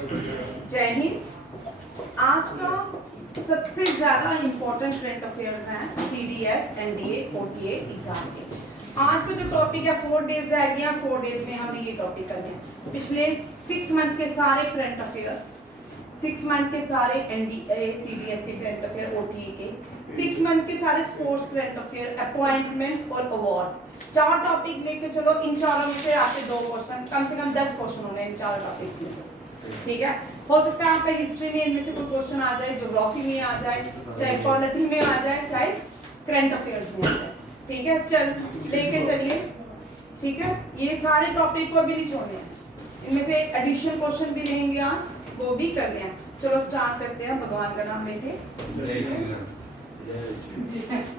जय हिंद। आज का सबसे ज्यादा इम्पोर्टेंट करंट अफेयर्स हैं CDS, NDA, OTA एग्जाम के। आज का जो टॉपिक है 4 डेज रह गया, 4 डेज में हमने ये टॉपिक करने हैं। पिछले 6 मंथ के सारे करंट अफेयर, 6 मंथ के सारे NDA, CDS के करंट अफेयर, OTA के 6 मंथ के सारे स्पोर्ट्स करंट अफेयर, अपॉइंटमेंट्स और अवार्ड्स, 4 टॉपिक लेके चलो। इन चारों में से आपके 2 क्वेश्चन, कम से कम 10 क्वेश्चन होंगे इन 4 टॉपिक्स में से, ठीक है। हो सकता है आपका हिस्ट्री में इनमें से कोई क्वेश्चन आ जाए, ज्योग्राफी में आ जाए, चाहे पॉलिटी में आ जाए, चाहे करंट अफेयर्स में आ जाए, ठीक है। चल लेके चलिए, ठीक है। ये सारे टॉपिक को अभी नहीं छोड़ने हैं, इनमें से एडिशनल क्वेश्चन भी रहेंगे आज, वो भी करने हैं। चलो स्टार्ट करते हैं। भगवान का नाम लेके,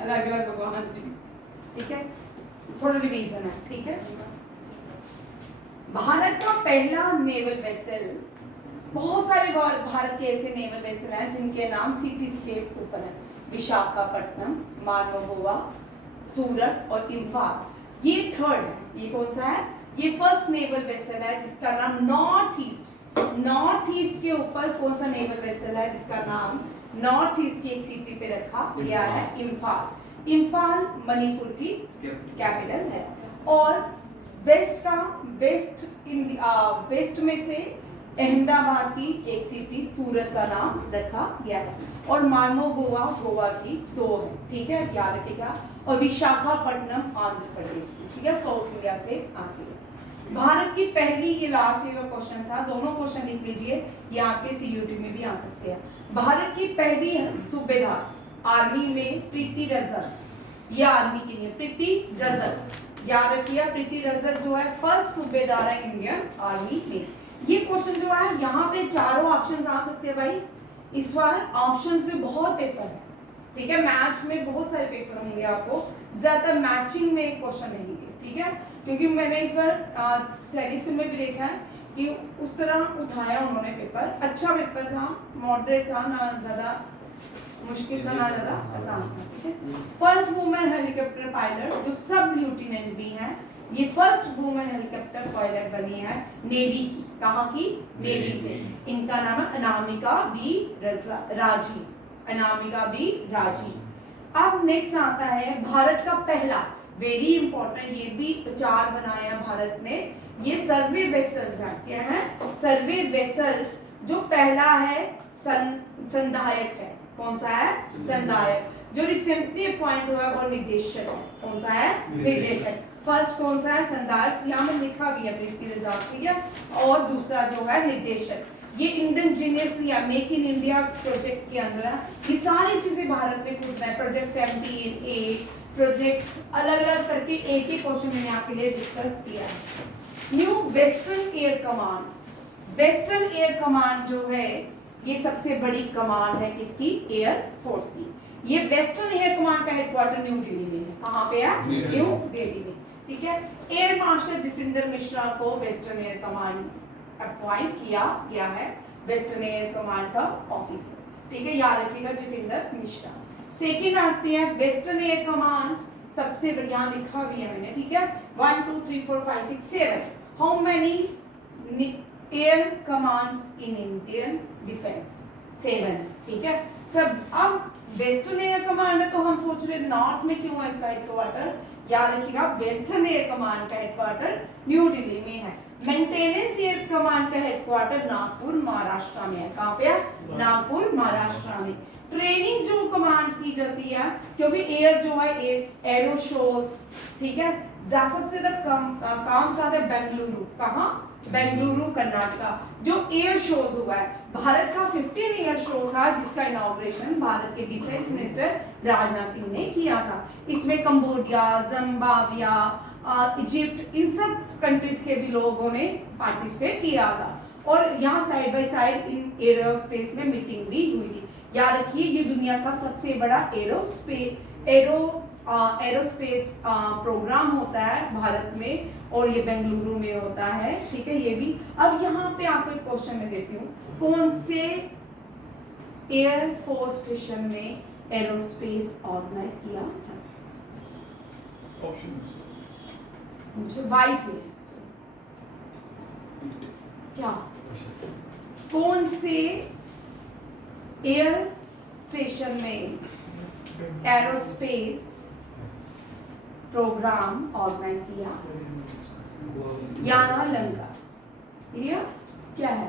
अलग अलग भगवान जी, ठीक है। थोड़ा रिवीजन है, ठीक है। भारत का पहला नेवल वेसल, बहुत सारे भारत के ऐसे नेवल वेसल हैं जिनके नाम सिटीज के ऊपर है। विशाखापट्टनम, मार्मोगोवा, सूरत और इम्फाल। ये थर्ड है। ये कौन सा है? ये फर्स्ट नेवल वेसल है जिसका नाम नॉर्थ ईस्ट के ऊपर कौन सा नेवल वेसल है जिसका नाम नॉर्थ ईस्ट की एक सिटी पे रखा गया है, इम्फाल। इम्फाल मणिपुर की कैपिटल है। और वेस्ट में से अहमदाबाद की एक सिटी सूरत का नाम रखा गया है। और मार्मोगोवा गोवा की 2 है, ठीक है, याद रखिएगा। और विशाखापट्टनम आंध्र प्रदेश की, ठीक है, साउथ इंडिया से आती है। भारत की पहली, ये लास्ट ईयर का क्वेश्चन था, दोनों क्वेश्चन लिख लीजिए, ये आपके CUT में भी आ सकते हैं। भारत की पहली सूबेदार आर्मी में प्रीति रजक, ये आर्मी की नहीं है, प्रीति रजक, याद रखिए। प्रीति रजक जो है फर्स्ट सूबेदार है इंडियन आर्मी में। ये क्वेश्चन जो है यहाँ पे चारों ऑप्शंस आ सकते हैं भाई। इस बार ऑप्शंस में बहुत पेपर है, ठीक है। मैथ्स में बहुत सारे पेपर होंगे, आपको ज्यादातर मैचिंग में क्वेश्चन रहेंगे, ठीक है। क्योंकि मैंने इस बार सैनिक स्कूल में भी देखा है कि उस तरह उठाया उन्होंने पेपर। अच्छा पेपर था, मॉडरेट था, ना ज्यादा मुश्किल था ना ज्यादा आसान था, ठीक है। फर्स्ट वुमेन हेलीकॉप्टर पायलट जो सब लेफ्टिनेंट भी हैं, ये फर्स्ट वुमेन हेलीकॉप्टर पायलट बनी है नेवी की। कहाँ की? नेवी से। इनका नाम है अनामिका बी राजीव, अनामिका बी राजीव। अब नेक्स्ट आता है भारत का पहला, वेरी इंपॉर्टेंट, ये भी 4 बनाया भारत ने। ये सर्वे वेसल्स है, क्या है? सर्वे वेसल्स। जो पहला है संधायक है, कौन सा है? संधायक। जो रिसेंटली अपॉइंट हुआ है वो निदेशक है, कौन सा है? निदेशक। फर्स्ट कौन सा है? संधायक, यहाँ में लिखा भी है प्रीति रजक, ठीक है। और दूसरा जो है निदेशक। ये indigenously make in India project के अंदर है। ये सारी चीजें भारत में खुद में, प्रोजेक्ट 17A प्रोजेक्ट अलग अलग करके एक ही क्वेश्चन मैंने आपके लिए डिस्कस किया है। New western air command, western air command जो है ये सबसे बड़ी कमांड है किसकी? एयर फोर्स की। ये वेस्टर्न एयर कमांड का हेडक्वार्टर न्यू दिल्ली में है। कहाँ पे है? न्यू दिल्ली में, ठीक है। एयर मार्शल जितेंद्र मिश्रा को वेस्टर्न एयर कमांड अपॉइंट किया गया है, वेस्टर्न एयर कमांड का ऑफिसर, ठीक है, याद रखिएगा जितेंद्र मिश्रा। सेकेंड आती है वेस्टर्न एयर कमांड, सबसे बढ़िया लिखा भी है मैंने, ठीक है। 1 2 3 4 5 6 7 how many air commands in Indian defence? 7, ठीक है सब। अब वेस्टर्न एयर कमांड है तो हम सोच रहे नॉर्थ में क्यों है इसका हेडक्वार्टर? याद रखिएगा वेस्टर्न एयर कमांड का हेडक्वार्टर न्यू दिल्ली में है। मेंटेनेंस एयर कमांड का हेडक्वार्टर नागपुर महाराष्ट्र में है। कहाँ पे है? नागपुर महाराष्ट्र में। ट्रेनिंग जो कमांड की जाती है, क्योंकि एयर जो है एरो शोज, ठीक है, सबसे ज्यादा काम ज्यादा बेंगलुरु। कहाँ? बेंगलुरु कर्नाटका। जो एयर शोज हुआ है, भारत का 15 एयर शो था जिसका इनॉग्रेशन भारत के डिफेंस मिनिस्टर राजनाथ सिंह ने किया था। इसमें कंबोडिया, जिम्बाब्वे, इजिप्ट, इन सब कंट्रीज के भी लोगों ने पार्टिसिपेट किया था। और यहाँ side by side in aerospace में मीटिंग भी हुई थी। याद रखिए ये दुनिया का सबसे बड़ा एरोस्पेस प्रोग्राम होता है भारत में, और ये बेंगलुरु में होता है, ठीक है। ये भी अब यहाँ पे आपको एक क्वेश्चन मैं देती हूँ, कौन से एयर फोर्स स्टेशन में एरोस्पेस ऑर्गेनाइज किया जाता है? मुझे 22 में क्या कौन से एयर स्टेशन में एरोस्पेस प्रोग्राम ऑर्गेनाइज किया? याना लंका। ये क्या है,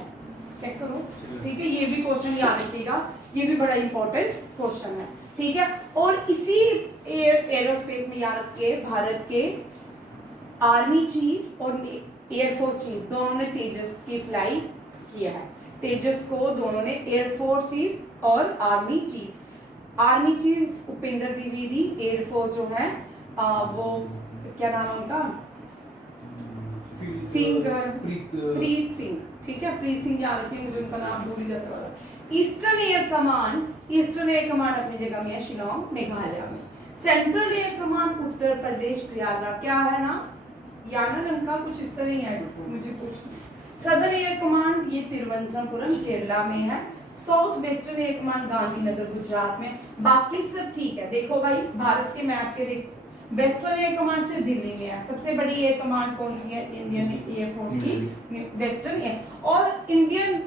चेक करो, ठीक है। ये भी क्वेश्चन याद रखिएगा, ये भी बड़ा इंपॉर्टेंट क्वेश्चन है, ठीक है। और इसी एरोस्पेस में याद रखिए, भारत के आर्मी चीफ और एयरफोर्स चीफ दोनों ने तेजस की फ्लाई किया है। तेजस को दोनों ने एयरफोर्स चीफ और army chief Upendra Dwivedi, air force जो है वो क्या नाम है उनका, प्रीत सिंह, ठीक है। प्रीत सिंह याद रखिए, मुझे उनका नाम भूल ही जाता है। ईस्टर्न एयर कमांड अपनी जगह में है शिलोंग मेघालय में। Central air command Uttar Pradesh Prayagraj, क्या है ना, याना लंका कुछ इस तरह ही है, मुझे कुछ। सदर्न एयर कमांड ये तिरुवनंतपुरम केरला में है। South western air command Gandhinagar Gujarat में। बाकी सब ठीक है। देखो भाई, भारत के मैप के देख, वेस्टर्न एयर कमांड से दिल्ली में है। सबसे बड़ी एयर कमांड कौन सी है? इंडियन एयरफोर्स की वेस्टर्न एयर। और इंडियन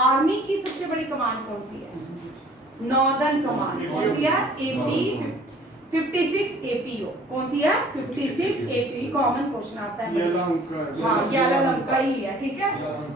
आर्मी की सबसे बड़ी कमांड कौन सी है? Northern command. कौन सी है? AP 56 APO. कौन सी है? 56 एपी। कॉमन क्वेश्चन आता है, हाँ, यलालंका ही है, ठीक है,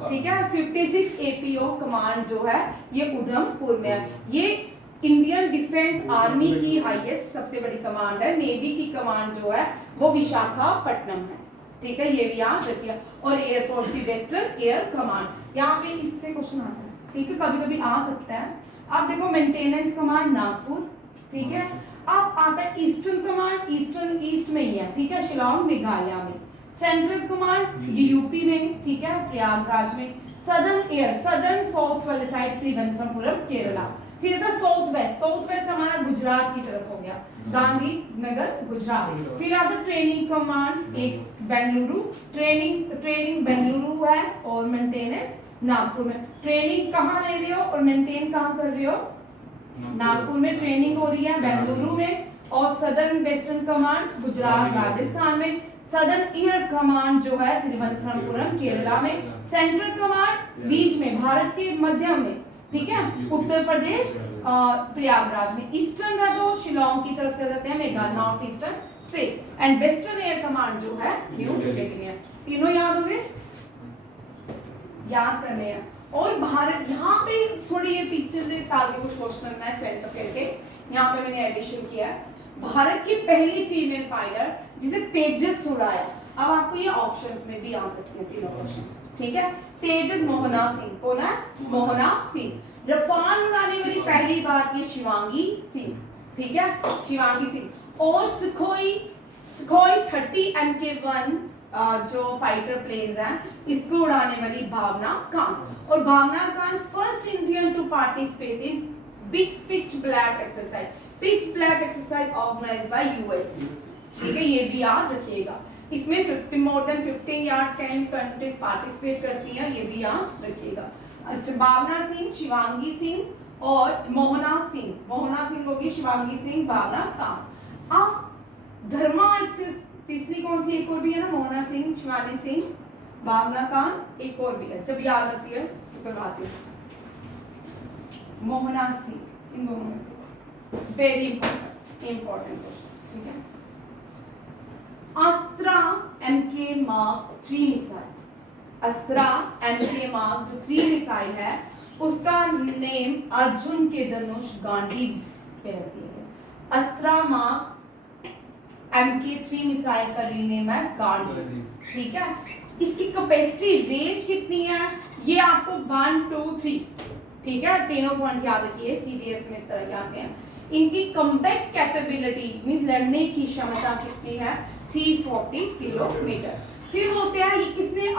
ठीक है। 56 एपीओ कमांड जो है ये उधमपुर में है। ये इंडियन डिफेंस आर्मी की हाईएस्ट सबसे बड़ी कमांड है। नेवी की कमांड जो है वो विशाखापट्टनम है, ठीक है, ये भी याद रखिए। और एयरफोर्स की वेस्टर्न एयर कमांड, यहाँ पे इससे क्वेश्चन आता है, ठीक है, कभी कभी आ सकता है। आप देखो, मेंटेनेंस कमांड नागपुर, ठीक है। अब आता है ईस्टर्न कमांड, ईस्टर्न ईस्ट में ही है, ठीक है, शिलोंग मेघालय में। सेंट्रल कमांड ये यूपी में, ठीक है, प्रयागराज में। सदर्न साउथ वाले साइड त्रिवेंद्रपुरम केरला। फिर था साउथ वेस्ट हमारा गुजरात की तरफ हो गया, गांधीनगर गुजरात। फिर आता ट्रेनिंग कमांड एक बेंगलुरु, ट्रेनिंग बेंगलुरु है और मेंटेनेंस नागपुर में। ट्रेनिंग कहाँ ले रहे हो और मेंटेन कहाँ कर रहे हो? नागपुर में ट्रेनिंग हो रही है, बेंगलुरु में। और southern western command Gujarat Rajasthan में। सदर्न एयर कमांड जो है तिरुवनंतपुरम केरला में। सेंट्रल कमांड बीच में, भारत के मध्य में, ठीक है, उत्तर प्रदेश प्रयागराज में। ईस्टर्न का तो शिलोंग की तरफ से जाते हैं, Meghalaya north eastern state. And western air command जो है न्यू दिल्ली में है। तीनों याद हो गए, याद करने हैं। और भारत, यहाँ पे थोड़ी ये पिछले साल के कुछ क्वेश्चन है 12th अफेयर के, यहाँ पे मैंने एडिशन किया है। भारत की पहली फीमेल पायलट जिसे तेजस उड़ाया। अब आपको ये ऑप्शंस में भी आ सकते हैं तीनों क्वेश्चंस, ठीक है। तेजस मोहना सिंह, कौन है? मोहना सिंह। रफाल उड़ाने वाली पहली भारतीय शिवांगी सिंह, ठीक है, शिवांगी सिंह। और सुखोई 30 MK1 जो फाइटर प्लेन्स हैं, इसको उड़ाने वाली भावना कान। और Bhawana Kanth first Indian to participate in big pitch black exercise. Pitch black exercise organised by USA, ठीक है, ये भी याद रखिएगा। इसमें मोर देन 15 या 10 कंट्रीज पार्टिसिपेट करती हैं, ये भी याद रखिएगा। अच्छा, भावना सिंह, शिवांगी सिंह और मोहना सिंह होगी, शिवांगी सिंह, भावना कान। अब धर्मा तीसरी कौन सी एक और भी है ना, मोहना सिंह, शिवानी सिंह, भावना कान, एक और भी है, जब याद आती है तो करवाती है। मोहना सिंह, इन दोनों में से वेरी इंपॉर्टेंट क्वेश्चन, ठीक है। अस्त्रा MK Mark 3 missile, अस्त्रा MK Mark जो 3 मिसाइल है, उसका नेम अर्जुन के धनुष गांडीव पे रहती है। अस्त्रा मार्क MK3 मिसाइल का रीनेम है गांडीव, ठीक है। इसकी कैपेसिटी रेंज कितनी है? ये आपको 1, 2, 3, ठीक है, तीनों पॉइंट्स याद रखिए, सीडीएस में इस तरह के आते हैं। इनकी कॉम्बैट कैपेबिलिटी मींस लड़ने की क्षमता कितनी है? 340 किलोमीटर। फिर होते हैं, ये किसने ये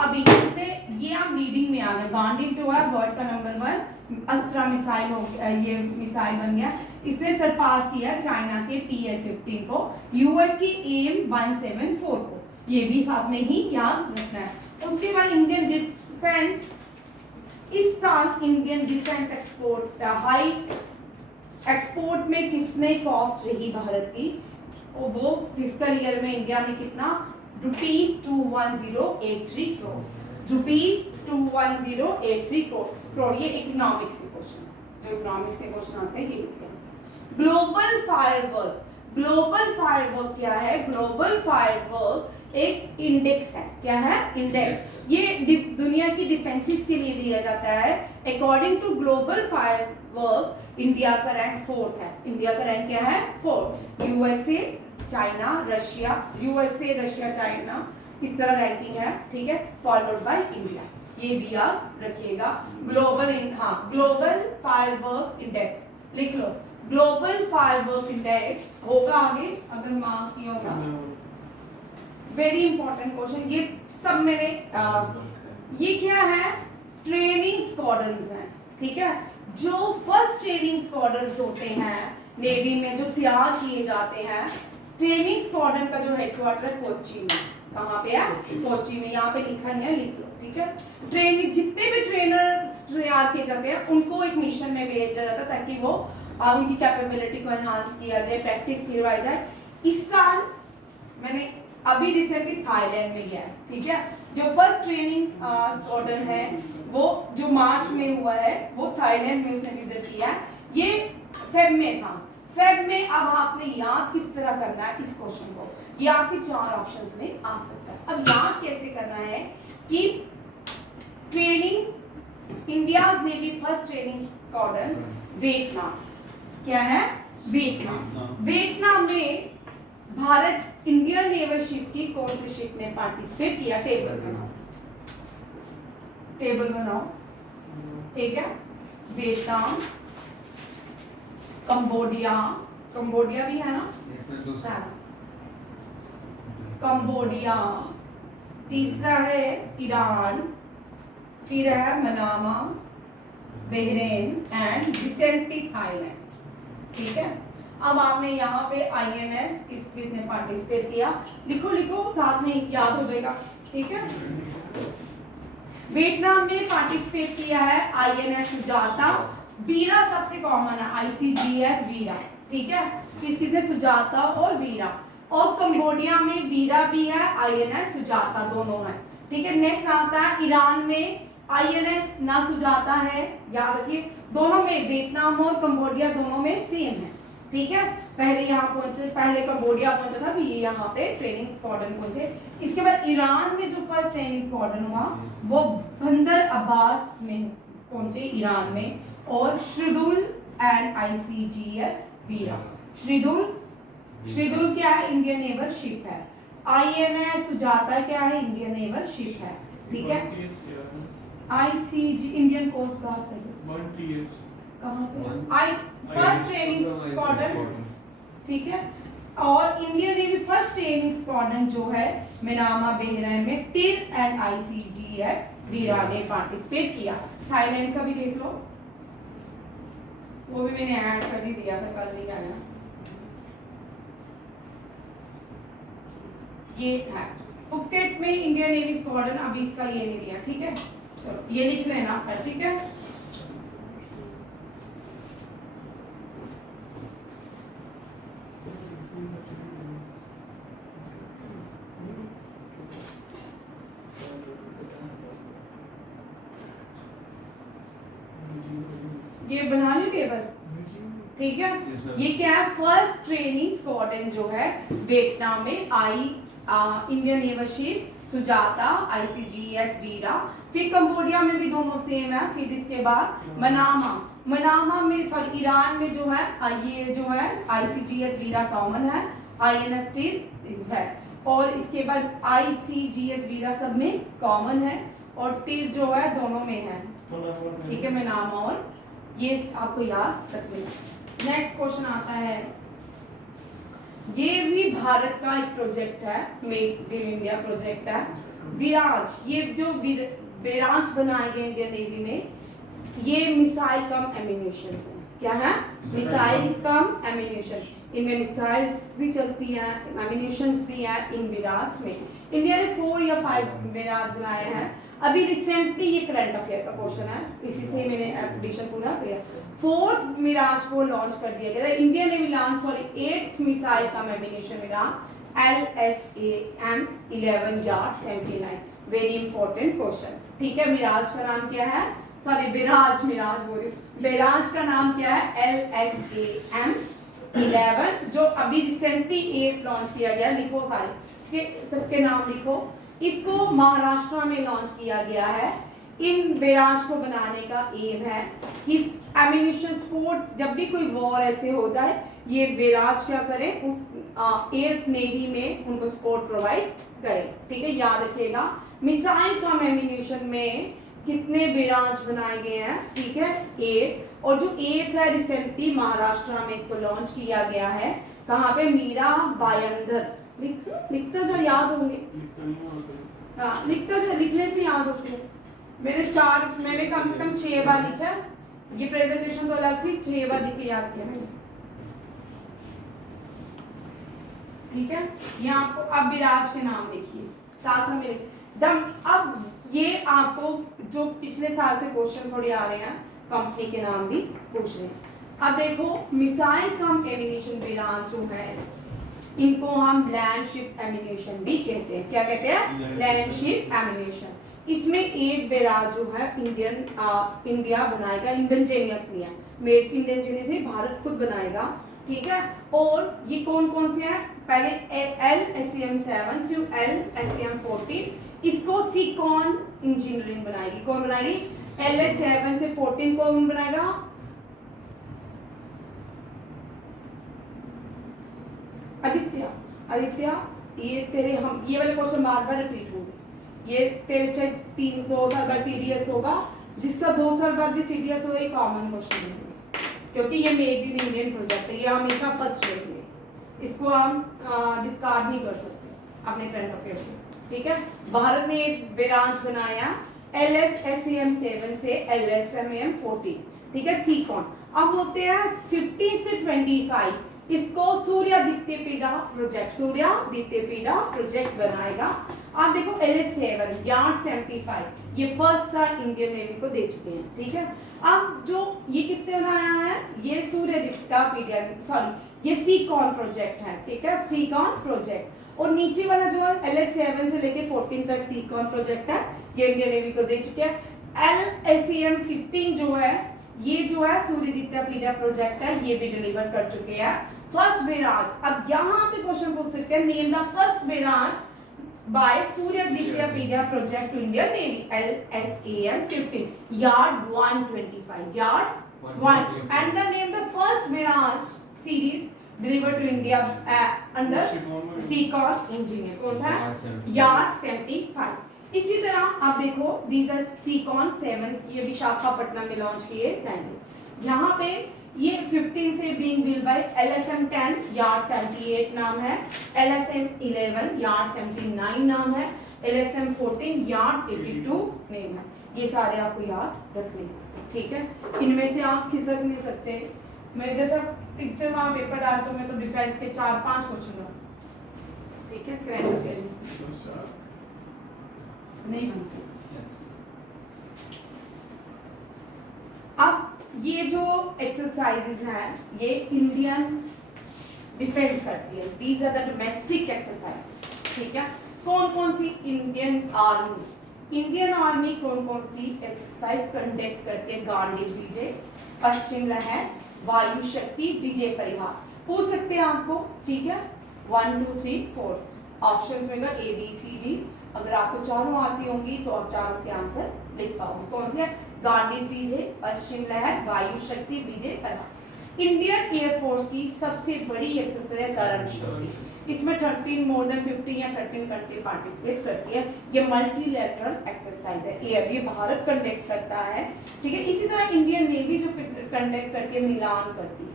आप रीडिंग में आ गया, गांडीव जो है वर्ल्ड का नंबर 1 अस्त्रा मिसाइल हो गया, ये मिसाइल बन गया। इसने सरपास किया चाइना के PL-15 को, यूएस की AIM-174 को, ये भी साथ में ही याद रखना है। उसके बाद इंडियन डिफेंस, इस साल इंडियन डिफेंस एक्सपोर्ट में कितने कॉस्ट रही भारत की? वो फिस्कल ईयर में इंडिया ने कितना? ₹210,830 करोड़, 2083 करोड़। ये इकोनॉमिक्स के क्वेश्चन है, जो इकोनॉमिक्स के क्वेश्चन आते हैं ये इसके। ग्लोबल फायरवर्क, ग्लोबल फायरवर्क क्या है? ग्लोबल फायरवर्क एक इंडेक्स है। क्या है? इंडेक्स। ये दुनिया की डिफेंसेस के लिए दिया जाता है। According to global firework India का रैंक 4th है। इंडिया का रैंक क्या है? 4th। USA, China, Russia, USA, Russia, China, इस तरह रैंकिंग है, ठीक है, फॉलोड बाय इंडिया। ये भी याद रखिएगा। ग्लोबल ग्लोबल फायरवर्क इंडेक्स लिख लो। ग्लोबल फायरवर्क इंडेक्स होगा आगे अगर मार्क किया होगा। वेरी इंपॉर्टेंट क्वेश्चन, ये सब मैंने ये क्या है? ट्रेनिंग स्क्वाड्रंस हैं, ठीक है, जो फर्स्ट ट्रेनिंग स्क्वाड्रंस होते हैं नेवी में, जो तैयार किए जाते हैं। ट्रेनिंग स्क्वाड्रन का जो हेडक्वार्टर कोच्चि में, कहाँ पे है? कोच्चि में। यहाँ पे लिखा नहीं है, लिख लो, ठीक है। ट्रेनिंग जितने भी ट्रेनर तैयार किए जाते हैं उनको एक मिशन में भेजा जाता है ताकि वो उनकी कैपेबिलिटी को एनहांस किया जाए, प्रैक्टिस करवाई जाए। इस साल मैंने अभी रिसेंटली थाईलैंड में गया है, ठीक है। जो फर्स्ट ट्रेनिंग स्क्वाड्रन है वो जो मार्च में हुआ है वो थाईलैंड में उसने विजिट किया है। ये फेब में था। फेब में अब आपने याद किस तरह करना है इस क्वेश्चन को? ये आपके 4 ऑप्शंस में आ सकता है। अब याद कैसे करना है कि training India's navy first training squadron Vietnam, क्या है? वियतनाम। वियतनाम में भारत इंडियन नेवल शिप की कौन सी शिप ने पार्टिसिपेट किया? टेबल बनाओ, टेबल बनाओ, ठीक है। वियतनाम, कंबोडिया, कंबोडिया भी है ना, कंबोडिया, तीसरा है ईरान, फिर है Manama, Bahrain and recently Thailand, ठीक है। अब आपने यहाँ पे आईएनएस किसने पार्टिसिपेट किया? लिखो लिखो, साथ में याद हो जाएगा, ठीक है। वियतनाम में पार्टिसिपेट किया है आईएनएस सुजाता, वीरा सबसे कॉमन है, आईसीजीएस वीरा, ठीक है। किसने? सुजाता और वीरा। और कंबोडिया में वीरा भी है, आईएनएस सुजाता दोनों है, ठीक है। नेक्स्ट आता है ईरान में आईएनएस ना सुजाता है, याद रखिए। दोनों में वियतनाम और कंबोडिया दोनों में सेम है, ठीक है। पहले यहाँ पहुंचे, पहले कंबोडिया पहुंचा था, फिर ये यहाँ पे ट्रेनिंग स्क्वाड्रन पहुंचे। इसके बाद ईरान में जो फर्स्ट ट्रेनिंग स्क्वाड्रन हुआ वो बंदर अब्बास में पहुंचे ईरान में, और श्रीदुल एंड आईसीजीएस वीरा। श्रीदुल क्या है? इंडियन नेवल शिप है। आईएनएस सुजाता क्या है? इंडियन नेवल शिप है, ठीक है। आईसीजी इंडियन कोस्ट गार्ड से कहाँ पे? आई फर्स्ट ट्रेनिंग स्क्वाड्रन, ठीक है। और Indian navy first training squadron जो है मनामा बहरीन में टिर एंड आईसीजीएस वीरा ने पार्टिसिपेट किया। थाईलैंड का भी देख लो, वो भी मैंने ऐड कर ही दिया था, कल नहीं आया। ये है फुकेट में इंडियन नेवी स्क्वाड्रन, अभी इसका ये नहीं दिया, ठीक है। चलो ये लिख लेना, ठीक है। ये बना ली टेबल, ठीक है। ये क्या है? फर्स्ट ट्रेनिंग स्क्वाड्रन जो है वियतनाम में Indian naval ship Sujata, ICGS Veera. फिर कंबोडिया में भी दोनों सेम है। फिर इसके बाद मनामा में सॉरी ईरान में जो है ये जो है आईसीजीएस वीरा कॉमन है, आईएनएस टिर है। और इसके बाद आईसीजीएस वीरा सब में कॉमन है, और टिर जो है दोनों में है, ठीक है, मनामा। और ये आपको याद रखना। नेक्स्ट क्वेश्चन आता है, ये भी भारत का एक प्रोजेक्ट है, मेक इन इंडिया प्रोजेक्ट है। विराज, ये जो विराज बनाए गए इंडियन नेवी में, ये मिसाइल कम एम्यूनिशन है। क्या है? Missile cum ammunition. इनमें मिसाइल्स भी चलती हैं, एम्यूनिशंस भी हैं इन विराज में। इंडिया ने 4 या 5 विराज बनाए हैं। अभी रिसेंटली ये करंट अफेयर का क्वेश्चन है, इसी से मैंने एडिशन पूरा किया। 4th मिराज को लॉन्च कर दिया गया। इंडिया ने भी launch 8th missile cum ammunition मिराज LSAM 11 yard 79। Very important question. ठीक है। मिराज का नाम क्या है, सॉरी मिराज बोली, मिराज का नाम क्या है, LSAM-11, जो अभी रिसेंटली 8 लॉन्च किया गया। लिखो सारे के सबके नाम लिखो। इसको महाराष्ट्र में लॉन्च किया गया है। इन बैराज को बनाने का एम है कि एम्यूनिशन सपोर्ट, जब भी कोई वॉर ऐसे हो जाए, ये बैराज क्या करें, उस एयर नेवी में उनको सपोर्ट प्रोवाइड करें। ठीक है, याद रखिएगा। मिसाइल कम एम्यूनिशन में कितने बैराज बनाए गए हैं, ठीक है, 8। और जो 8 है रिसेंटली महाराष्ट्र में इसको लॉन्च किया गया है। कहाँ पे, मीरा भायंदर। लिखता जा, याद होंगे। हाँ, लिखता जा, लिखने से याद होते हैं। मैंने कम से कम 6 बार लिखा। ये प्रेजेंटेशन तो अलग थी, 6 बार लिख के याद किया मैंने। ठीक है, ये आपको अब विराज के नाम देखिए साथ में दम। अब ये आपको जो पिछले साल से क्वेश्चन थोड़े आ रहे हैं, कंपनी के नाम भी पूछ रहे हैं। अब देखो, मिसाइल कम एमिनेशन विराज जो है, इनको हम लैंड शिप एमिनेशन भी कहते हैं। क्या कहते हैं, लैंड शिप एमिनेशन। इसमें 8 बैराज जो है इंडिया बनाएगा, इंडियनजेनियसली है, मेड इंडियनजेनियसली, भारत खुद बनाएगा। ठीक है, और ये कौन कौन से हैं, पहले LSAM-7 थ्रू LSAM-14, इसको सीकॉन इंजीनियरिंग बनाएगी। कौन बनाएगी, LS7 से 14 कौन बनाएगा, आदित्य। ये तेरे हम ये वाले क्वेश्चन बार बार रिपीट होंगे। ये तेरे चाहे 2 साल बाद CDS होगा, जिसका 2 साल बाद भी CDS होगा, ये कॉमन क्वेश्चन है, क्योंकि ये मेड इन इंडियन प्रोजेक्ट है, ये हमेशा फर्स्ट रहेंगे, इसको हम डिस्कार्ड नहीं कर सकते अपने करंट अफेयर से। ठीक है, भारत ने एक बैराज बनाया LSAM-7 से LSAM-14, ठीक है, सीकॉन। अब होते हैं 15 से 25, इसको सूर्यादित्य पीड़ा प्रोजेक्ट बनाएगा। आप देखो LS7 यार्ड 75, ये फर्स्ट टाइम इंडियन नेवी को दे चुके हैं। ठीक है, अब जो ये किसने बनाया है, ये सूर्यादित्य पीड़ा, सॉरी ये सीकॉन प्रोजेक्ट है। ठीक है, सीकॉन प्रोजेक्ट। और नीचे वाला जो है LS7 से लेके 14 तक सीकॉन प्रोजेक्ट है, ये इंडियन नेवी को दे चुके हैं। LSAM-15 जो है, ये जो है सूर्यादित्य पीड़ा प्रोजेक्ट है, ये भी डिलीवर कर चुके हैं। फर्स्ट बैराज, अब यहाँ पे क्वेश्चन पूछ सकते हैं, name the first barge by Suryaditya पीड़ा project to Indian navy, LSAM-15, yard 125, yard 1, and the name the first barge series deliver to India under Secon engineer, कौन सा है, यार्ड 75। इसी तरह आप देखो, दीज आर सीकॉन 7, ये विशाखापट्टनम में लॉन्च किए जाएंगे। यहाँ पे ये 15 से being build by LSAM-10 yard 78 नाम है, LSAM-11 यार्ड 79 नाम है, LSAM-14 यार्ड 82 नेम है। ये सारे आपको याद रखने हैं। ठीक है, इनमें से आप खिसक नहीं सकते। मैं जैसा टीचर वहाँ पेपर डालता हूँ, मैं तो डिफेंस के 4-5 क्वेश्चन दूँ। ठीक है, करंट अफेयर्स नहीं बनते। अब ये जो एक्सरसाइजेज हैं, ये इंडियन डिफेंस करती है, these are the domestic exercises. ठीक है, कौन कौन सी इंडियन आर्मी कौन कौन सी एक्सरसाइज कंडक्ट करती है, गांडीव विजय, पश्चिम लहर, वायु शक्ति, विजय परिहार। पूछ सकते हैं आपको। ठीक है, 1 2 3 4 ऑप्शंस में ABCD, अगर आपको चारों आती होंगी तो आप चारों के आंसर लिख पाओगे। कौन से, गांडीव विजय, पश्चिम लहर, वायु शक्ति, विजय परिहार। इंडियन एयरफोर्स की सबसे बड़ी एक्सरसाइज है तरंग शक्ति। इसमें 13 मोर देन 50 या 13 कंट्री पार्टिसिपेट करती है। ये मल्टीलैटरल एक्सरसाइज है, ये भारत कंडक्ट करता है। ठीक है, इसी तरह इंडियन नेवी जो कंडक्ट करके मिलान करती है,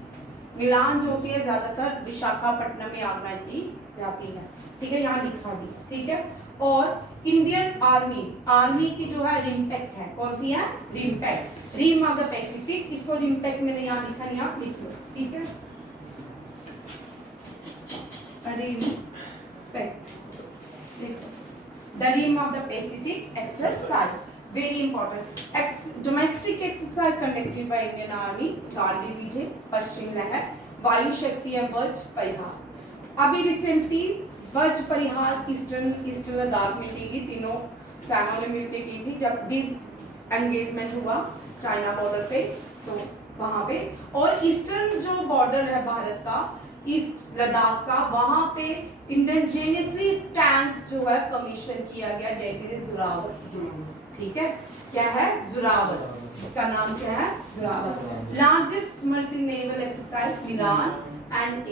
मिलान जो होती है ज्यादातर विशाखापट्टनम में ऑर्गेनाइज की जाती है। ठीक है, यहाँ लिखा भी। ठीक है, और इंडियन आर्मी की जो है रिम्पैक्ट है, कौन सी है, रिम्पैक्ट, रिम ऑफ द पैसिफिक। इसको रिम्पैक्ट मैंने यहाँ लिखा नहीं, आप लिख लो। ठीक है, the rim of the Pacific exercise, very important domestic exercise conducted by Indian Army, Gandiv विजय, पश्चिम लहर, वायु शक्ति और वज्र परिहार। अभी रिसेंटली वज्र परिहार ईस्टर्न लद्दाख में की गई, तीनों सेना ने मिलकर की थी जब एंगेजमेंट हुआ चाइना बॉर्डर पे, तो वहां पे। और ईस्टर्न जो बॉर्डर है भारत का, ईस्ट लद्दाख का, वहां पे इंडिजिनियसली टैंक जो है कमीशन किया गया, डेट इज जोरावर। ठीक है, क्या है? जोरावर। इसका नाम क्या है? Zorawar. Largest multi naval exercise Milan and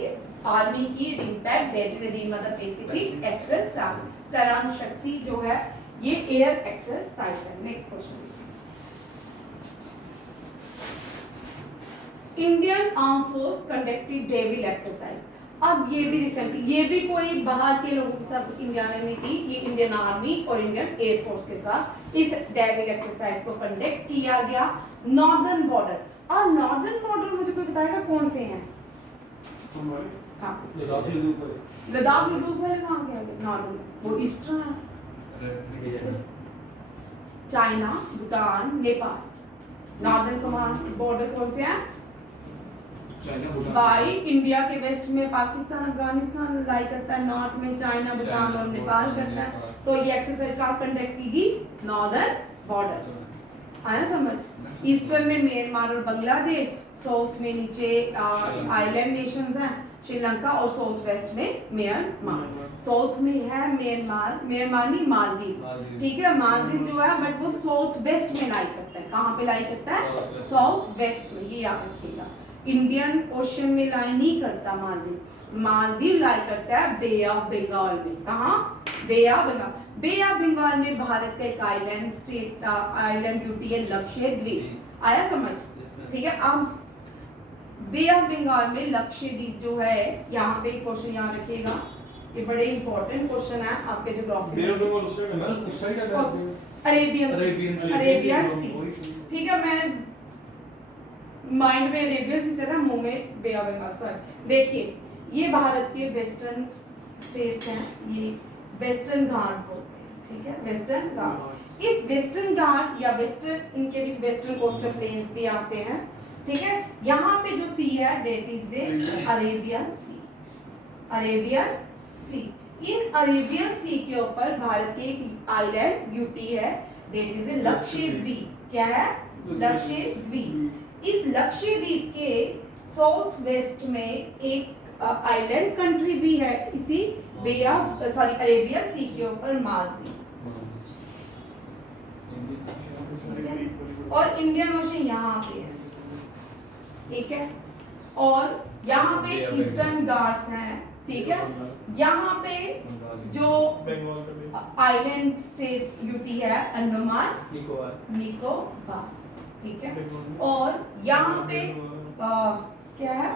army की impact that is redeem the Pacific exercise. Tarang Shakti जो है ये एयर एक्सरसाइज है। Next question, Indian arm force conducted devil exercise. अब ये भी रिसेंटली, ये भी कोई बाहर के लोगों के साथ इंडिया ने की, ये इंडियन आर्मी और इंडियन एयर फोर्स के साथ इस डेविल एक्सरसाइज को कंडक्ट किया गया नॉर्दर्न बॉर्डर। और नॉर्दर्न बॉर्डर मुझे कोई बताएगा कौन से हैं? हाँ, लद्दाख लद्दाख वाले कहाँ के हैं? नॉर्दर्न, वो ईस्टर्न है, China, Bhutan, Nepal. Northern command border कौन से हैं? बाई इंडिया के वेस्ट में पाकिस्तान, अफगानिस्तान लाई करता है, नॉर्थ में चाइना, भूटान और नेपाल करता है। तो ये एक्सरसाइज कहाँ कंडक्ट की? Northern border. आया समझ? ईस्टर्न में म्यांमार और बांग्लादेश, साउथ में नीचे आइलैंड नेशंस हैं श्रीलंका, और साउथ वेस्ट में म्यांमार। साउथ में है म्यांमार, म्यांमार नहीं मालदीव। ठीक है, मालदीव जो है बट वो साउथ वेस्ट में लाई करता है। कहाँ पे लाई करता है? साउथ वेस्ट में। ये याद रखिएगा, इंडियन ओशन में लाई नहीं करता मालदीव। मालदीव लाई करता है बे ऑफ बंगाल में। कहाँ? Bay of Bengal. Bay of Bengal में भारत का एक आइलैंड स्टेट, आइलैंड ड्यूटी है लक्षद्वीप। आया समझ? ठीक है, अब बे ऑफ बंगाल में लक्षद्वीप जो है, यहाँ पे क्वेश्चन याद रखिएगा, ये बड़े इंपॉर्टेंट क्वेश्चन है आपके ज्योग्राफी में। अरेबियन सी। ठीक है, मैं माइंड में अरेबियन सी चला, मुंह में बे ऑफ बंगाल। सॉरी, देखिए ये भारत के वेस्टर्न स्टेट्स हैं, ये वेस्टर्न घाट बोलते हैं। ठीक है, वेस्टर्न घाट। इस वेस्टर्न घाट या वेस्टर्न, इनके भी वेस्टर्न कोस्टल प्लेन्स भी आते हैं। ठीक है, यहाँ पे जो सी है that is a Arabian sea. Arabian sea. In Arabian sea के ऊपर भारत की एक आइलैंड ड्यूटी है, डेट इज ए लक्षद्वीप। क्या है? लक्षद्वीप। इस लक्षद्वीप के साउथ वेस्ट में एक आइलैंड कंट्री भी है, इसी बे ऑफ सॉरी अरेबियन सी के ऊपर, मालदीव। और इंडियन ओशन यहाँ पे है। ठीक है, और यहाँ पे ईस्टर्न घाट्स हैं। ठीक है, यहाँ पे जो आइलैंड स्टेट यूटी है अंडमान निकोबार। ठीक है, और यहाँ पे क्या है?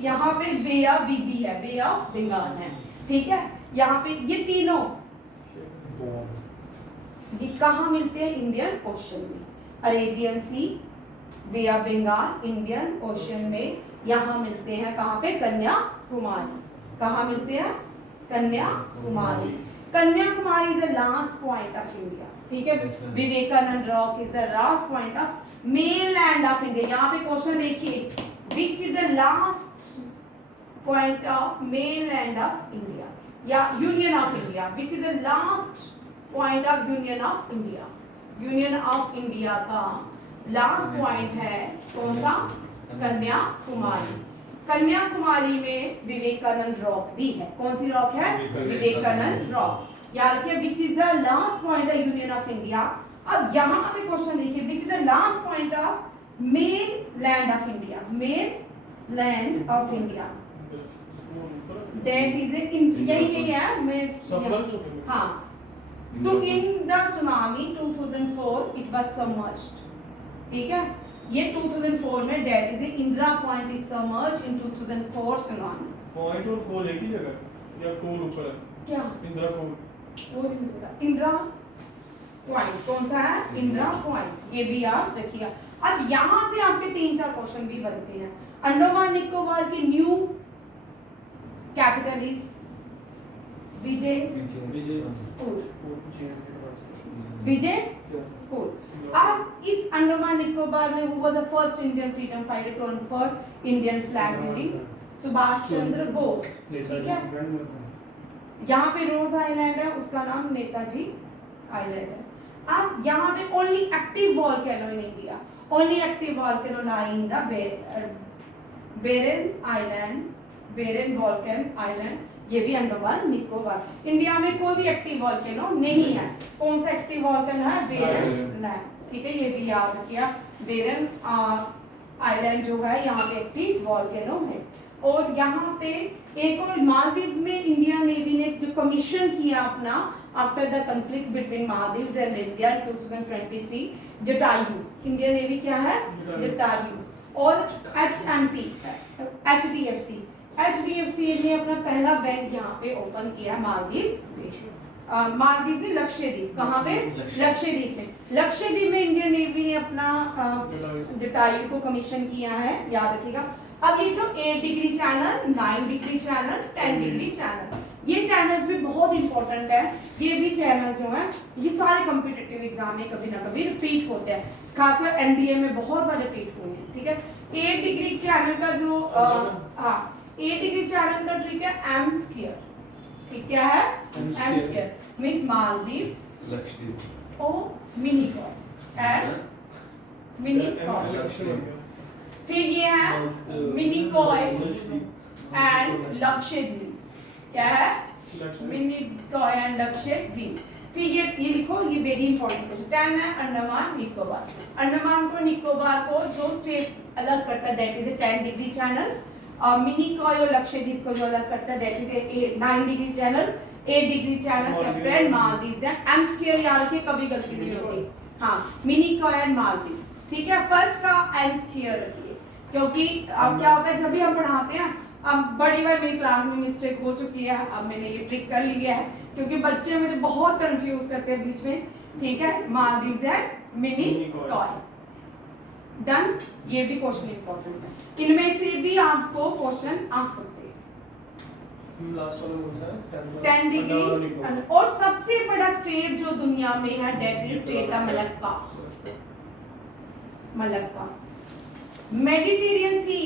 यहाँ पे बे ऑफ बीबी है, बे ऑफ बंगाल है। ठीक है, यहाँ पे ये तीनों ये कहाँ मिलते हैं? इंडियन ओशन में। Arabian Sea, Bay of Bengal, Indian Ocean में यहाँ मिलते हैं। कहाँ पे? कन्याकुमारी। कहाँ मिलते हैं? Kanyakumari. Kanyakumari is the last point of India. ठीक है, Vivekananda rock is the last point of mainland of India. यहाँ पे क्वेश्चन देखिए, which is the last point of mainland of India या union of India, which is the last point of union of India. Union of India का लास्ट पॉइंट है कौन सा? कन्याकुमारी। कन्याकुमारी में विवेकानंद रॉक भी है। कौन सी रॉक है? विवेकानंद रॉक। याद रखिए, विच is the last point of union of India. अब यहाँ पे क्वेश्चन देखिए, which is the last point of main land of India. Main land of India that is यही है। मैं हाँ, to in the tsunami 2004 it was submerged। ठीक है, ये 2004 में date is Indira point is submerged in 2004 tsunami. Point और कोल एक ही जगह या कोल ऊपर है? क्या? इंदिरा कोल। वो नहीं पता। इंदिरा पॉइंट कौन सा है? इंदिरा पॉइंट। ये भी याद रखिए। अब यहाँ से आपके 3-4 क्वेश्चन भी बनते हैं। अंडमान निकोबार की new capital is Vijaypur. Vijaypur. अब इस अंडमान निकोबार में हुआ the first Indian freedom fighter to unfurl Indian flag during? Subhash Chandra Bose. ठीक है, यहाँ पे रोज आइलैंड है, उसका नाम नेताजी आइलैंड है। अब यहाँ पे only active volcano in India, only active volcano lie in the barren island, barren volcano island, ये भी अंडमान निकोबार। इंडिया में कोई भी एक्टिव वॉल्केनो नहीं है। कौन सा एक्टिव वॉल्केनो है? बेरन लैंड, ठीक है, ये भी याद रखिए। बेरन आइलैंड जो है यहाँ पे एक्टिव वॉल्केनो है। और यहाँ पे एक और मालदीव्स में इंडिया नेवी ने जो कमीशन किया अपना after the conflict between Maldives and India 2023, Jatayu, Indian navy क्या है? जटायु। और HDFC ने अपना पहला बैंक यहाँ पे ओपन किया मालदीव्स में। मालदीव से लक्षद्वीप, कहाँ पे? लक्षद्वीप में। लक्षद्वीप में इंडियन नेवी ने अपना जटायु को कमीशन किया है, याद रखिएगा। अब ये जो 8 degree channel, 9 degree channel, 10 degree channel, ये चैनल्स भी बहुत इंपॉर्टेंट है। ये भी चैनल्स जो हैं ये सारे कॉम्पिटिटिव एग्जाम में कभी ना कभी रिपीट होते हैं, खासकर एनडीए में बहुत बार रिपीट हुए हैं, ठीक है। 8 डिग्री चैनल का जो 8 डिग्री चैनल का ट्रिक है एम स्क्वायर, ठीक क्या है? M square means Maldives, Lakshadweep और मिनिकॉय एंड मिनिकॉय। फिर ये है मिनिकॉय एंड लक्षद्वीप, क्या है? मिनिकॉय एंड लक्षद्वीप। फिर ये लिखो, ये वेरी इंपॉर्टेंट क्वेश्चन। 10 है अंडमान निकोबार। अंडमान को निकोबार को जो स्टेट अलग करता है that is a 10 degree channel. Minicoy और लक्षद्वीप को जो अलग करता है that is a 9 degree channel. 8 degree channel separate Maldives and M square, याद रखिए कभी गलती नहीं होती। हाँ, मिनिकॉय एंड मालदीव्स, ठीक है। फर्स्ट का एम स्क्वायर रखिए, क्योंकि अब क्या होता है जब भी हम पढ़ाते हैं, अब बड़ी बार मेरी क्लास में मिस्टेक हो चुकी है, अब मैंने ये ट्रिक कर लिया है, क्योंकि बच्चे मुझे बहुत कंफ्यूज करते हैं बीच में, ठीक है। Maldives and Minicoy, done. ये भी क्वेश्चन इंपॉर्टेंट है, इनमें से भी आपको क्वेश्चन आ सकते हैं। लास्ट वाला कौन सा है? 10 डिग्री। और सबसे बड़ा स्टेट जो दुनिया में है that is state of Malacca. Malacca Mediterranean sea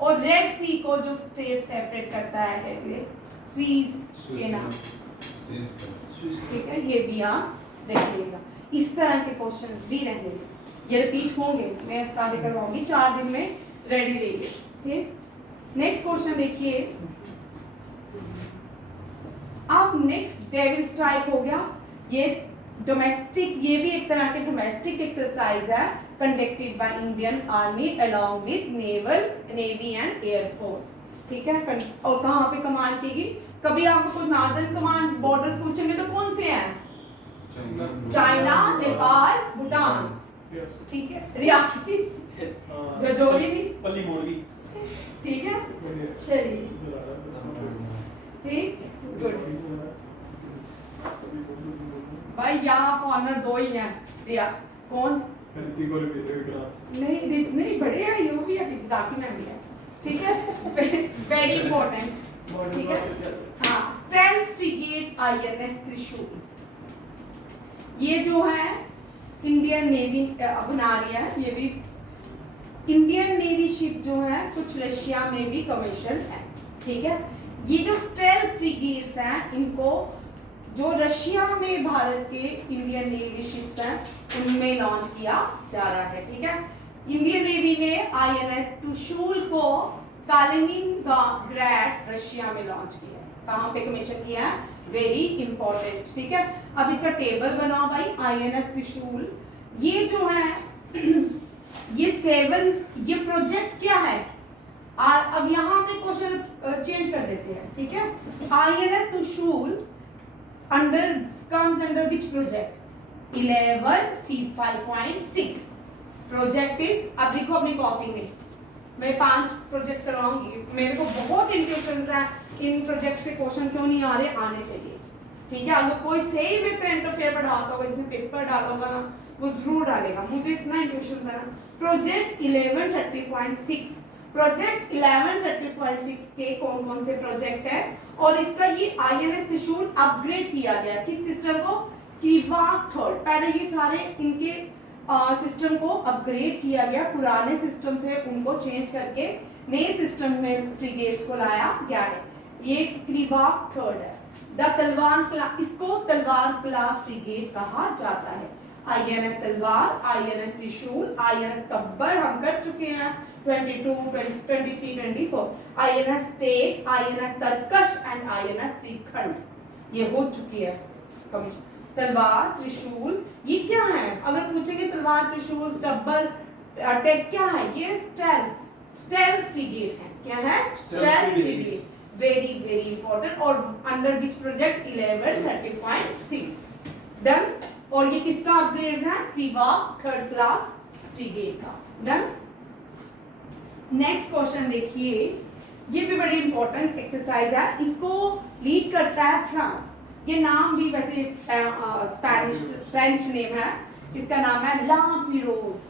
और रेड सी को जो स्टेट सेपरेट करता है दैट इज स्विस के नाम, ठीक है। ये भी आप देखिएगा, इस तरह के क्वेश्चंस भी रहेंगे, ये रिपीट होंगे, मैं सारे करवाऊंगी 4 दिन में, रेडी रहिए, ठीक। नेक्स्ट क्वेश्चन देखिए अब। नेक्स्ट डेविल स्ट्राइक हो गया, ये डोमेस्टिक, ये भी एक तरह के डोमेस्टिक एक्सरसाइज है conducted by Indian army along with navy and air force, ठीक है। और कहाँ पे कमांड की गई? कभी आपको कोई नॉर्दर्न कमांड बॉर्डर्स पूछेंगे तो कौन से हैं? चाइना, नेपाल, भूटान, ठीक है। रियासी, रजौरी भी, पल्ली मोड़ी, ठीक है। चलिए, ठीक, गुड भाई, यहाँ फॉरनर 2 ही हैं। रिया कौन? नहीं बड़े हैं, ये भी है, पीछे डाकी में भी है, ठीक है। वेरी इंपॉर्टेंट, ठीक है। हाँ, स्टैंड फ्रिगेट INS त्रिशूल, ये जो है इंडियन नेवी बना रही है। ये भी इंडियन नेवी शिप जो है कुछ रशिया में भी कमीशन है, ठीक है। ये जो स्टेल्थ फ्रिगेट्स हैं, इनको जो रशिया में भारत के इंडियन नेवी शिप्स हैं उनमें लॉन्च किया जा रहा है, ठीक है। इंडियन नेवी ने INS त्रिशूल को कालिनिनग्राड रशिया में लॉन्च किया है। कहाँ पे कमीशन किया है? वेरी इंपॉर्टेंट, ठीक है। अब इसका टेबल बनाओ भाई। INS त्रिशूल ये जो है ये 7, ये प्रोजेक्ट क्या है? अब यहाँ पे क्वेश्चन चेंज कर देते हैं, ठीक है। INS त्रिशूल under comes under which project? 1135.6 project is, अब लिखो अपनी कॉपी में, मैं 5 प्रोजेक्ट करवाऊंगी, मेरे को बहुत इंट्यूशंस हैं इन प्रोजेक्ट से क्वेश्चन क्यों नहीं आ रहे, आने चाहिए, ठीक है। अगर कोई सही में करंट अफेयर पढ़ाता होगा, जिसने पेपर डाला होगा ना, वो जरूर डालेगा, मुझे इतना इंट्यूशंस है ना। प्रोजेक्ट 1130.6, प्रोजेक्ट 1130.6 के कौन कौन से प्रोजेक्ट है, और इसका ये INS त्रिशूल अपग्रेड किया गया किस सिस्टम को? क्रीवाक थर्ड। पहले ये सारे इनके सिस्टम को अपग्रेड किया गया, पुराने सिस्टम थे उनको चेंज करके नए सिस्टम में फ्रिगेट्स को लाया गया है। ये क्रीवाक थर्ड है। द तलवार क्लास, इसको तलवार क्लास फ्रिगेट कहा जाता है। INS तलवार, INS त्रिशूल, INS तब्बर हम कर चुके हैं 22, 23, 24, INS Teg, INS Tarkash and INS Trikhand ये हो चुकी है कमीशन। तलवार, त्रिशूल ये क्या है? अगर पूछेंगे तलवार, त्रिशूल, तब्बर, टेक क्या है? ये स्टेल्थ फ्रिगेट है। क्या है? Stealth frigate. Very very important. और अंडर विच प्रोजेक्ट 1130.6 डन। और ये किसका अपग्रेड है? क्रीवा थर्ड क्लास फ्रिगेट का। डन। नेक्स्ट क्वेश्चन देखिए, ये भी बड़ी इंपॉर्टेंट एक्सरसाइज है, इसको लीड करता है फ्रांस। ये नाम भी वैसे स्पेनिश फ्रेंच नेम है, इसका नाम है ला पिरोज।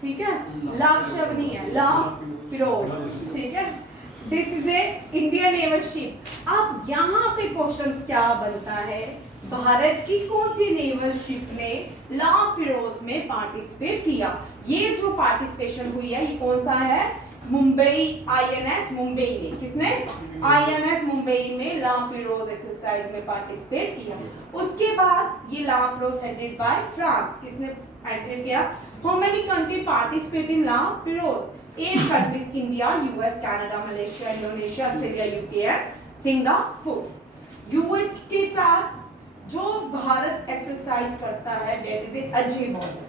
ठीक है, ला शब्द नहीं है, ला पिरोज। ठीक है, this is a Indian naval ship. अब यहाँ पे क्वेश्चन क्या बनता है, भारत की कौन सी नेवल शिप ने ला पिरोज में पार्टिसिपेट किया? ये जो पार्टिसिपेशन हुई है ये कौन सा है? मुंबई, INS मुंबई ने। किसने? INS मुंबई में ला पिरोज एक्सरसाइज में पार्टिसिपेट किया। उसके बाद ये La Perouse headed by France. किसने हेडेड किया? How many country participate in La Perouse? 8 countries, India, US, Canada, Malaysia, Indonesia, Australia, UK and Singapore. US के साथ जो भारत एक्सरसाइज करता है that is a Ajay warrior.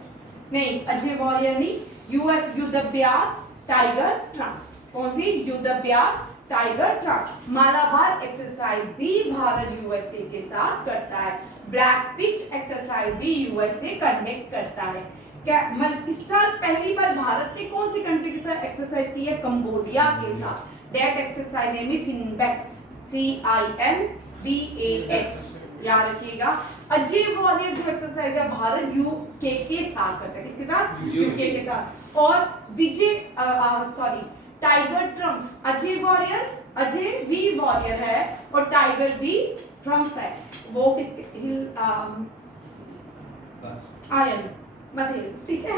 नहीं, अजय वॉरियर नहीं, US युद्धअभ्यास टाइगर ट्रंक। कौन सी? Yudh Abhyas tiger trunk. Malabar exercise भी भारत USA के साथ करता है। ब्लैक पिच एक्सरसाइज भी USA कंडक्ट करता है। क्या इस साल पहली बार भारत ने कौन सी कंट्री के साथ एक्सरसाइज की है? कंबोडिया के साथ। That exercise name is CINBAX, CINBAX। याद रखिएगा। अजय वॉरियर जो एक्सरसाइज है भारत UK के साथ करता है। किसके साथ? UK के साथ। और Vijay tiger triumph, Ajay warrior, Ajay वी वॉरियर है और टाइगर भी ट्रम्प है। वो किसके? आयन मधेल। ठीक है,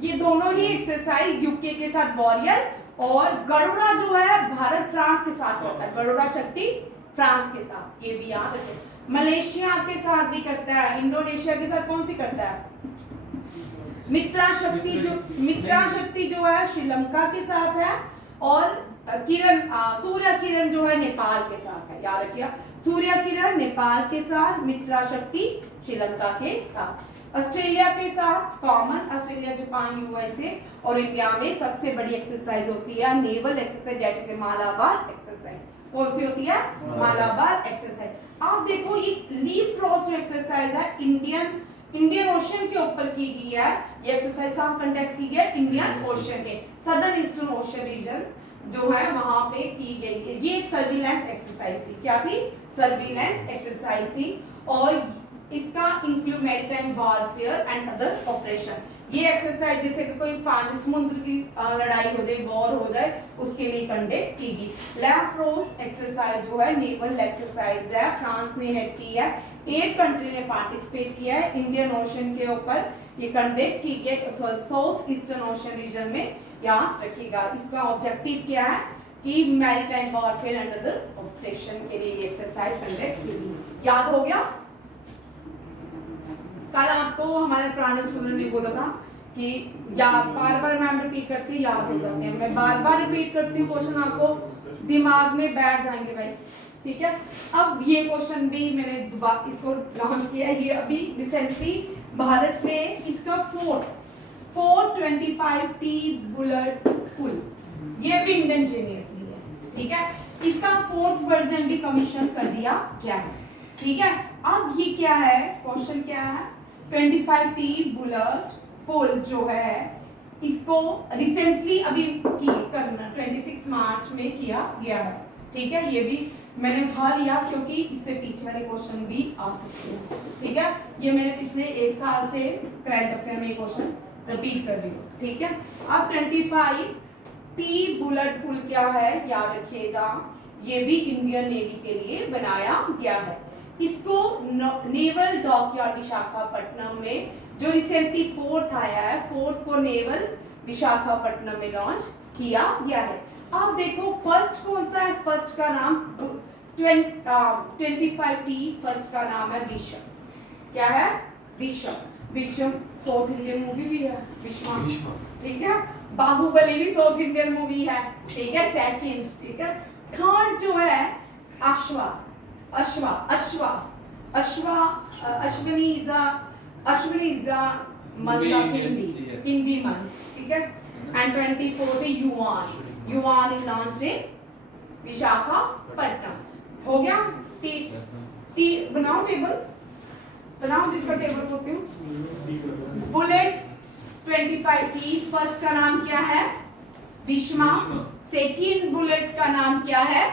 ये दोनों ही एक्सरसाइज UK के साथ वॉरियर, और गरुड़ा जो है भारत फ्रांस के साथ करता है। गरुड़ा शक्ति फ्रांस के साथ, ये भी याद रखें। मलेशिया के साथ भी करता है। इंडोनेशिया के साथ कौन सी करता है? मित्रा शक्ति जो है श्रीलंका के साथ है। और सूर्य किरण जो है नेपाल के साथ है। याद रखिए, सूर्य किरण नेपाल के साथ, मित्रा शक्ति श्रीलंका के साथ। ऑस्ट्रेलिया के साथ कॉमन, ऑस्ट्रेलिया, जापान, USA और इंडिया में सबसे बड़ी एक्सरसाइज होती है naval exercise, that is Malabar exercise. कौन सी होती है? मालाबार एक्सरसाइज। आप देखो ये लीप क्रॉस जो एक्सरसाइज है इंडियन ओशन के ऊपर की गई है। ये एक्सरसाइज कहाँ कंडक्ट की गई? इंडियन ओशन के सदर्न ईस्टर्न ओशन रीजन जो है वहां पे की गई है। ये एक सर्विलांस एक्सरसाइज थी। क्या थी? सर्विलांस एक्सरसाइज थी। और इसका include maritime warfare and other operation. ये एक्सरसाइज जैसे कि कोई पानी समुद्र की लड़ाई हो जाए, वॉर हो जाए, उसके लिए कंडक्ट की गई। लैप्रोस एक्सरसाइज जो है नेवल एक्सरसाइज है, फ्रांस ने हेड की है। 8 कंट्री ने पार्टिसिपेट किया है। इंडियन ओशन के ऊपर ये कंडक्ट की गई, साउथ ईस्टर्न ओशन रीजन में। याद रखिएगा, इसका ऑब्जेक्टिव क्या है कि maritime warfare and other operation के लिए ये एक्सरसाइज कंडक्ट की गई। याद हो गया? कल आपको हमारे पुराने स्टूडेंट ने बोला था कि या बार बार मैम रिपीट करती है, याद हो जाते हैं। मैं बार बार रिपीट करती हूँ, क्वेश्चन आपको दिमाग में बैठ जाएंगे भाई। ठीक है, अब ये क्वेश्चन भी मैंने इसको लॉन्च किया है। ये अभी रिसेंटली भारत ने इसका 425T बुलेट पुल, ये भी इंडियन जीनियसली है। ठीक है, इसका 4th वर्जन भी कमीशन कर दिया गया है। ठीक है, अब ये क्या है? क्वेश्चन क्या है? 25T बुलेट पुल जो है इसको रिसेंटली अभी करना 26 मार्च में किया गया है। ठीक है, ये भी मैंने उठा लिया क्योंकि इससे पीछे वाले क्वेश्चन भी आ सकते हैं। ठीक है, ये मैंने पिछले 1 साल से करंट अफेयर में क्वेश्चन रिपीट कर रही हूँ। ठीक है, अब 25T बुलेट पुल क्या है याद रखिएगा, ये भी इंडियन नेवी के लिए बनाया गया है। इसको नेवल डॉकयार्ड विशाखापट्टनम में जो रिसेंटली 4th आया है, 4th को नेवल विशाखापट्टनम में लॉन्च किया गया है। आप देखो फर्स्ट कौन सा है? फर्स्ट का नाम 25T फर्स्ट का नाम है विषम। क्या है? विषम। विषम साउथ इंडियन मूवी भी है, विश्वाम, ठीक है। बाहुबली भी साउथ इंडियन मूवी है, ठीक है, सेकंड, ठीक है। थर्ड जो है अश्वा, अश्वा, अश्वा, अश्वा, Ashwini is the month of Hindi month, ठीक है। एंड 24 युवान, युवान इज लॉन्च्ड इन विशाखापट्टनम। हो गया? टी टी बनाओ टेबल, बनाओ जिसका टेबल बोलती हूँ। बुलेट 25T फर्स्ट का नाम क्या है? भीष्मा। सेकंड बुलेट का नाम क्या है?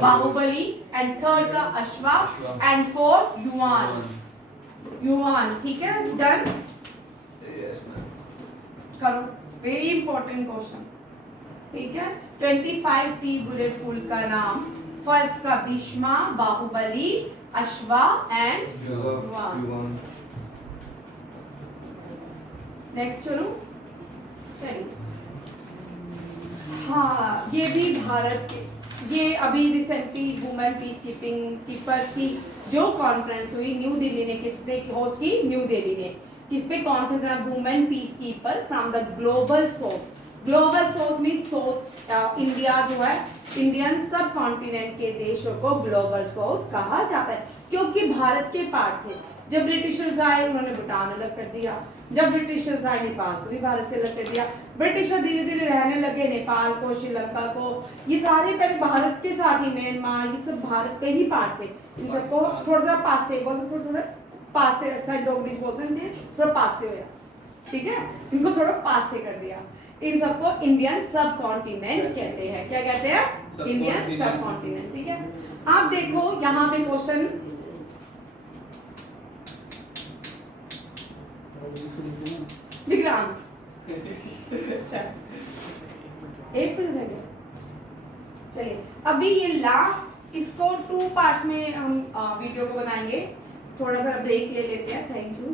बाहुबली। एंड थर्ड का अश्वा। एंड फोर्थ युवान, युवान, ठीक है। डन? करो, वेरी इंपॉर्टेंट क्वेश्चन, ठीक है। 25T बुलेट पुल का नाम फर्स्ट का भीष्मा, बाहुबली, अश्वा एंड युवान। नेक्स्ट चलो, चलिए। हाँ, ये भी भारत के, ये अभी recently women peace keeping keepers की जो कॉन्फ्रेंस हुई न्यू दिल्ली ने, किसने होस्ट की? न्यू दिल्ली ने। किस पे कॉन्फ्रेंस है? Women piece keeper from the global south. Global south में साउथ इंडिया जो है, इंडियन सब कॉन्टिनेंट के देशों को ग्लोबल साउथ कहा जाता है, क्योंकि भारत के पार्ट थे। जब ब्रिटिशर्स आए उन्होंने भूटान अलग कर दिया, जब ब्रिटिशर्स आए नेपाल को भी भारत से अलग कर दिया, ब्रिटिशर धीरे धीरे रहने लगे नेपाल को, श्रीलंका को, ये सारे पहले भारत के साथ ही, म्यांमार, ये सब भारत के ही पार्ट थे। इन सबको थोड़ा सा पासे बोलते, थोड़ा थोड़ा पासे, अच्छा डोगरीज बोलते हैं, थोड़ा पासे होया, ठीक है, इनको थोड़ा पासे कर दिया। इन सबको इंडियन सब कॉन्टिनेंट कहते हैं। क्या कहते हैं? इंडियन सब कॉन्टिनेंट, ठीक है। आप देखो यहाँ पे क्वेश्चन, विक्रांत एक मिनट रह गया, चलिए। अभी ये लास्ट, इसको 2 पार्ट्स में हम वीडियो को बनाएंगे। थोड़ा सा ब्रेक ले लेते हैं। Thank you.